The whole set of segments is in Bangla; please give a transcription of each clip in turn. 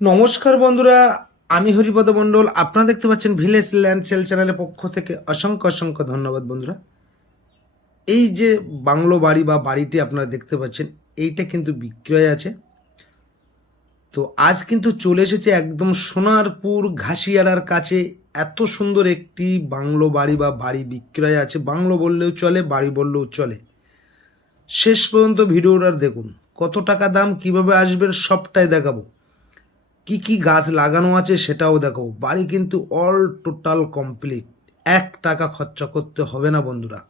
নমস্কার বন্ধুরা, আমি হরিপদ মণ্ডল। আপনারা দেখতে পাচ্ছেন ভিলেজ ল্যান্ড সেল চ্যানেলের পক্ষ থেকে অসংখ্য অসংখ্য ধন্যবাদ বন্ধুরা। এই যে বাংলো বাড়ি বা বাড়িটি আপনারা দেখতে পাচ্ছেন, এইটা কিন্তু বিক্রয় আছে। তো আজ কিন্তু চলে এসেছে একদম সোনারপুর ঘাসিয়ারার কাছে। এত সুন্দর একটি বাংলো বাড়ি বা বাড়ি বিক্রয় আছে। বাংলো বললেও চলে, বাড়ি বললেও চলে। শেষ পর্যন্ত ভিডিওটা দেখুন। কত টাকা দাম, কিভাবে আসবেন, সবটাই দেখাবো। কি কি গাছ লাগানো আছে সেটাও দেখাবো। বাড়ি কিন্তু অল টোটাল কমপ্লিট, 1 টাকা খরচা করতে হবে না বন্ধুরা।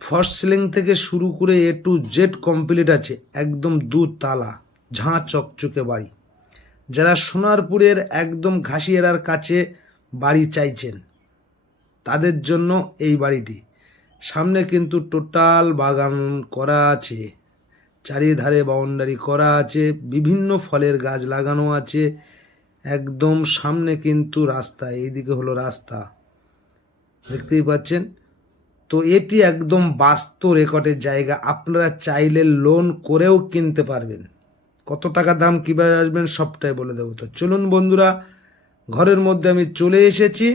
ফলস সিলিং থেকে শুরু করে A to Z কমপ্লিট আছে। একদম 2 তালা ঝাঁ চকচকে বাড়ি। যারা সোনারপুরের একদম ঘাসিয়ারার কাছে বাড়ি চাইছেন তাদের জন্য এই বাড়িটি। সামনে কিন্তু টোটাল বাগান করা আছে, চারিধারে বাউন্ডারি করা আছে, বিভিন্ন ফলের গাছ লাগানো আছে। একদম সামনে কিন্তু রাস্তা, এইদিকে হলো রাস্তা, দেখতেই পাচ্ছেন। তো এটি একদম বাস্তু রেকর্ডের জায়গা। আপনারা চাইলে লোন করেও কিনতে পারবেন। কত টাকা দাম, কীভাবে আসবেন, সবটাই বলে দেবো। তো চলুন বন্ধুরা, ঘরের মধ্যে আমি চলে এসেছি।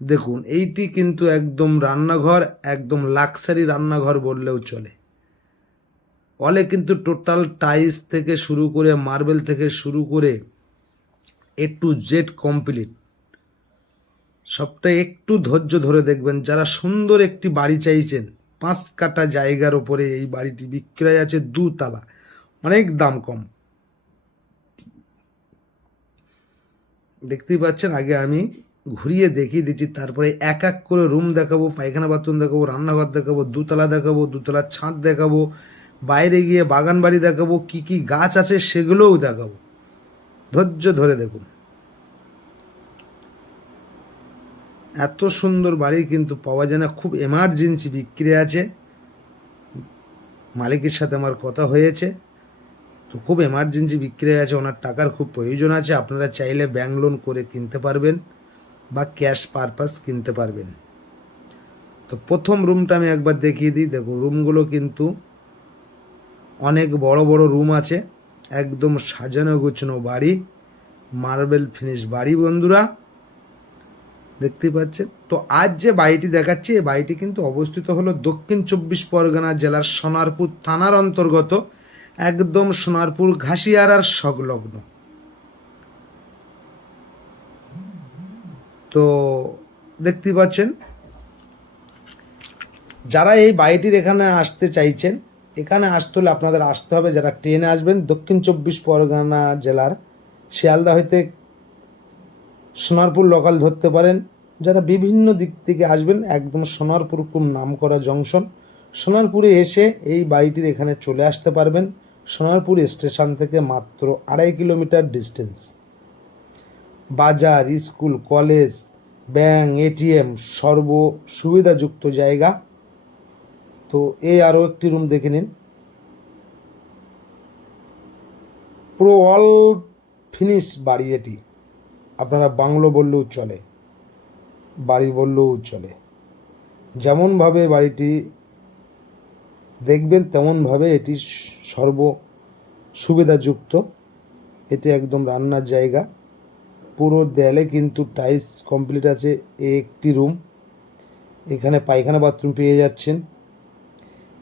দেখুন, এইটি কিন্তু একদম রান্নাঘর, একদম লাক্সারি রান্নাঘর বললেও চলে। অলে কিন্তু টোটাল টাইলস থেকে শুরু করে মার্বেল থেকে শুরু করে A to Z কমপ্লিট। সবটা একটু ধৈর্য ধরে দেখবেন। যারা সুন্দর একটি বাড়ি চাইছেন, 5 কাঠা জায়গার ওপরে এই বাড়িটি বিক্রয় আছে, 2 তালা, অনেক দাম কম। দেখতেই পাচ্ছেন। আগে আমি ঘুরিয়ে দেখিয়ে দিচ্ছি, তারপরে এক এক করে রুম দেখাবো, পায়খানা বাথরুম দেখাবো, রান্নাঘর দেখাবো, 2 তালা দেখাবো, 2 তলার ছাদ দেখাবো, বাইরে গিয়ে বাগান বাড়ি দেখাবো, কি কি গাছ আছে সেগুলোও দেখাবো। ধৈর্য ধরে দেখুন। এত সুন্দর বাড়ি কিন্তু পাওয়া যায় না, খুব এমার্জেন্সি বিক্রি আছে। মালিকের সাথে আমার কথা হয়েছে, তো খুব এমার্জেন্সি বিক্রি আছে, ওনার টাকার খুব প্রয়োজন আছে। আপনারা চাইলে ব্যাংক লোন করে কিনতে পারবেন বা ক্যাশ পারপাস কিনতে পারবেন। তো প্রথম রুমটা আমি একবার দেখিয়ে দিই। দেখুন, রুমগুলো কিন্তু অনেক বড় বড় রুম আছে। একদম সাজানো গোছানো বাড়ি, মার্বেল ফিনিশ বাড়ি বন্ধুরা, দেখতেই পাচ্ছেন। তো আজ যে বাড়িটি দেখাচ্ছি, এই বাড়িটি কিন্তু অবস্থিত হলো দক্ষিণ 24 পরগনা জেলার সোনারপুর থানার অন্তর্গত, একদম সোনারপুর ঘাসিয়ারার সংলগ্ন। তো দেখতেই পাচ্ছেন, যারা এই বাড়িটির এখানে আসতে চাইছেন, এখানে আসতে হলে আপনাদের আসতে হবে, যারা ট্রেনে আসবেন দক্ষিণ 24 পরগনা জেলার শিয়ালদা হইতে সোনারপুর লোকাল ধরতে পারেন। যারা বিভিন্ন দিক থেকে আসবেন, একদম সোনারপুর খুব নামকরা জংশন। সোনারপুরে এসে এই বাড়িটির এখানে চলে আসতে পারবেন। সোনারপুর স্টেশন থেকে মাত্র 2.5 কিলোমিটার ডিস্টেন্স। বাজার, স্কুল, কলেজ, ব্যাংক, ATM সর্ব সুবিধাযুক্ত জায়গা। তো এই আরও একটি রুম দেখে নিন। পুরো অল ফিনিশ বাড়ি এটি। আপনারা বাংলো বললেও চলে, বাড়ি বললেও চলে। যেমনভাবে বাড়িটি দেখবেন তেমনভাবে এটি সর্ব সুবিধাযুক্ত। এটি একদম রান্নার জায়গা। পুরো দেয়ালে কিন্তু টাইলস কমপ্লিট আছে। একটি রুম, এখানে পায়খানা বাথরুম পেয়ে যাচ্ছেন।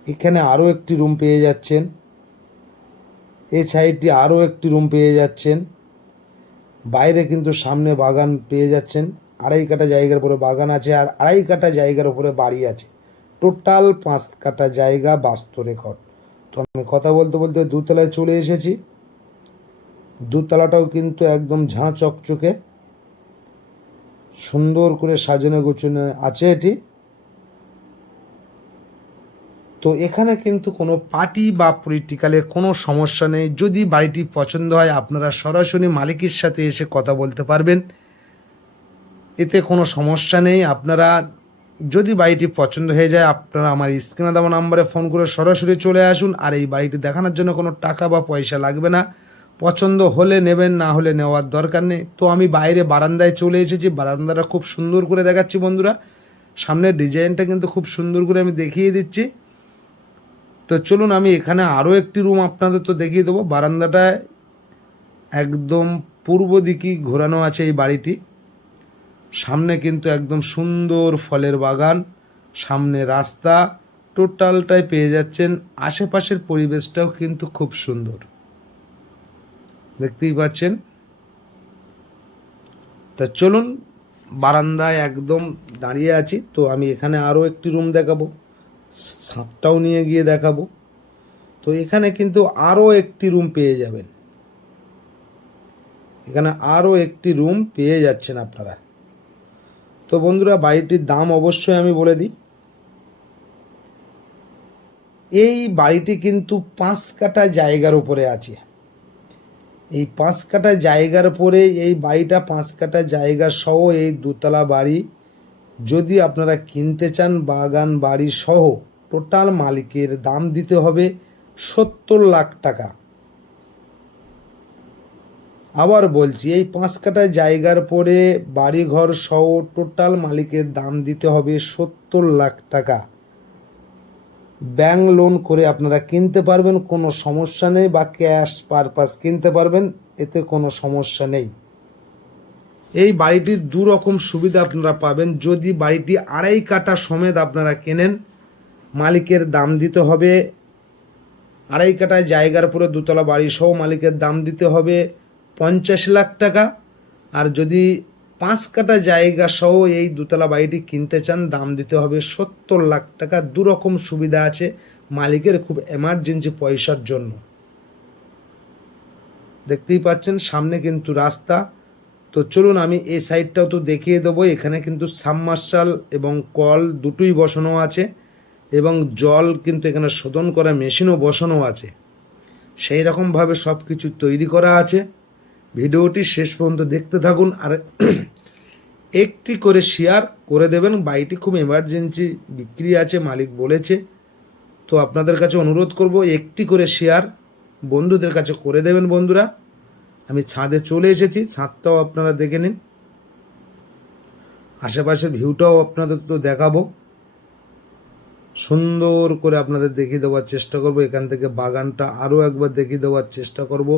এখানে আরও একটি রুম পেয়ে যাচ্ছেন। এই সাইডটি আরও একটি রুম পেয়ে যাচ্ছেন। বাইরে কিন্তু সামনে বাগান পেয়ে যাচ্ছেন। 2.5 কাঠা জায়গার উপরে বাগান আছে, আর 2.5 কাঠা জায়গার উপরে বাড়ি আছে। টোটাল 5 কাঠা জায়গা, বাস্তু রেকর্ড। তো আমি কথা বলতে বলতে 2 তলায় চলে এসেছি। 2 তলাটাও কিন্তু একদম ঝাঁ চকচকে সুন্দর করে সাজানো গোছানো আছে এটি। তো এখানে কিন্তু কোনো পার্টি বা পলিটিক্যালের কোনো সমস্যা নেই। যদি বাড়িটি পছন্দ হয়, আপনারা সরাসরি মালিকের সাথে এসে কথা বলতে পারবেন, এতে কোনো সমস্যা নেই। আপনারা যদি বাড়িটি পছন্দ হয়ে যায়, আপনারা আমার স্ক্রিনে দেওয়া নাম্বারে ফোন করে সরাসরি চলে আসুন। আর এই বাড়িটি দেখানোর জন্য কোনো টাকা বা পয়সা লাগবে না। পছন্দ হলে নেবেন, না হলে নেওয়ার দরকার নেই। তো আমি বাইরে বারান্দায় চলে এসেছি। বারান্দাটা খুব সুন্দর করে দেখাচ্ছি বন্ধুরা। সামনের ডিজাইনটা কিন্তু খুব সুন্দর করে আমি দেখিয়ে দিচ্ছি। তো চলুন, আমি এখানে আরও একটি রুম আপনাদের তো দেখিয়ে দেবো। বারান্দাটায় একদম পূর্ব দিকে ঘোরানো আছে এই বাড়িটি। সামনে কিন্তু একদম সুন্দর ফলের বাগান, সামনে রাস্তা, টোটালটাই পেয়ে যাচ্ছেন। আশেপাশের পরিবেশটাও কিন্তু খুব সুন্দর, দেখতেই পাচ্ছেন। তা চলুন, বারান্দায় একদম দাঁড়িয়ে আছি তো আমি এখানে আরও একটি রুম দেখাবো, সাপটাও নিয়ে গিয়ে দেখাবো। তো এখানে কিন্তু আরও একটি রুম পেয়ে যাবেন, এখানে আরও একটি রুম পেয়ে যাচ্ছেন আপনারা। তো বন্ধুরা, বাড়িটির দাম অবশ্যই আমি বলে দিই। এই বাড়িটি কিন্তু 5 কাঠা জায়গার উপরে আছে। এই 5 কাঠা জায়গার উপরে এই বাড়িটা, 5 কাঠা জায়গা সহ এই দোতলা বাড়ি যদি আপনারা কিনতে চান, বাগান বাড়ি সহ, টোটাল মালিকের দাম দিতে হবে 70 লাখ টাকা। আবার বলছি, এই 5 কাঠা জায়গার পরে বাড়িঘর সহ টোটাল মালিকের দাম দিতে হবে 70 লাখ টাকা। ব্যাংক লোন করে আপনারা কিনতে পারবেন, কোনো সমস্যা নেই, বা ক্যাশ পারপাস কিনতে পারবেন, এতে কোনো সমস্যা নেই। এই বাড়িটির দু রকম সুবিধা আপনারা পাবেন। যদি বাড়িটি 2.5 কাঠা সমেত আপনারা কেনেন, মালিকের দাম দিতে হবে 2.5 কাঠা জায়গার পরে দোতলা বাড়ি সহ মালিকের দাম দিতে হবে 50 লাখ টাকা। আর যদি 5 কাঠা জায়গা সহ এই দোতলা বাড়িটি কিনতে চান, দাম দিতে হবে 70 লাখ টাকা। দু রকম সুবিধা আছে মালিকের, খুব এমার্জেন্সি পয়সার জন্য। দেখতেই পাচ্ছেন সামনে কিন্তু রাস্তা। তো চলুন আমি এই সাইডটাও তো দেখিয়ে দেবো। এখানে কিন্তু সাবমার্শাল এবং কল দুটোই বসানো আছে, এবং জল কিন্তু এখানে শোধন করা মেশিনও বসানো আছে। সেই রকমভাবে সব কিছু তৈরি করা আছে। ভিডিওটি শেষ পর্যন্ত দেখতে থাকুন, আর একটি করে শেয়ার করে দেবেন। বাড়িটি খুব এমার্জেন্সি বিক্রি আছে, মালিক বলেছে। তো আপনাদের কাছে অনুরোধ করব, একটি করে শেয়ার বন্ধুদের কাছে করে দেবেন। বন্ধুরা, আমি ছাদে চলে এসেছি, ছাদটাও আপনারা দেখে নিন, আশেপাশের ভিউটাও আপনাদের তো দেখাবো, সুন্দর করে আপনাদের দেখিয়ে দেওয়ার চেষ্টা করব। এখান থেকে বাগানটা আরও একবার দেখিয়ে দেওয়ার চেষ্টা করব,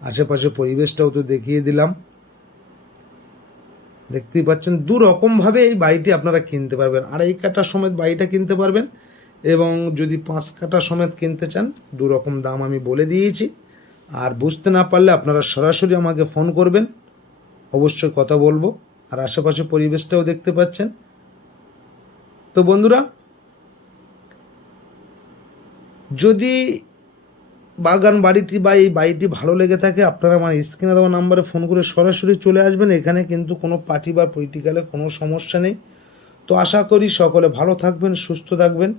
আশেপাশে পরিবেশটাও তো দেখিয়ে দিলাম। দেখতেই পাচ্ছেন দু রকমভাবে এই বাড়িটি আপনারা কিনতে পারবেন। 2.5 কাঠা সমেত বাড়িটা কিনতে পারবেন, এবং যদি 5 কাঠা সমেত কিনতে চান, দু রকম দাম আমি বলে দিয়েছি। আর বুঝতে না পারলে আপনারা সরাসরি আমাকে ফোন করবেন, অবশ্যই কথা বলবো। আর আশেপাশে পরিবেশটাও দেখতে পাচ্ছেন। তো বন্ধুরা, যদি বাগান বাড়িটি বা এই বাড়িটি ভালো লেগে থাকে, আপনারা আমার স্ক্রিনে দেওয়া নাম্বারে ফোন করে সরাসরি চলে আসবেন। এখানে কিন্তু কোনো পার্টি বা পলিটিক্যালে কোনো সমস্যা নেই। তো আশা করি সকলে ভালো থাকবেন, সুস্থ থাকবেন।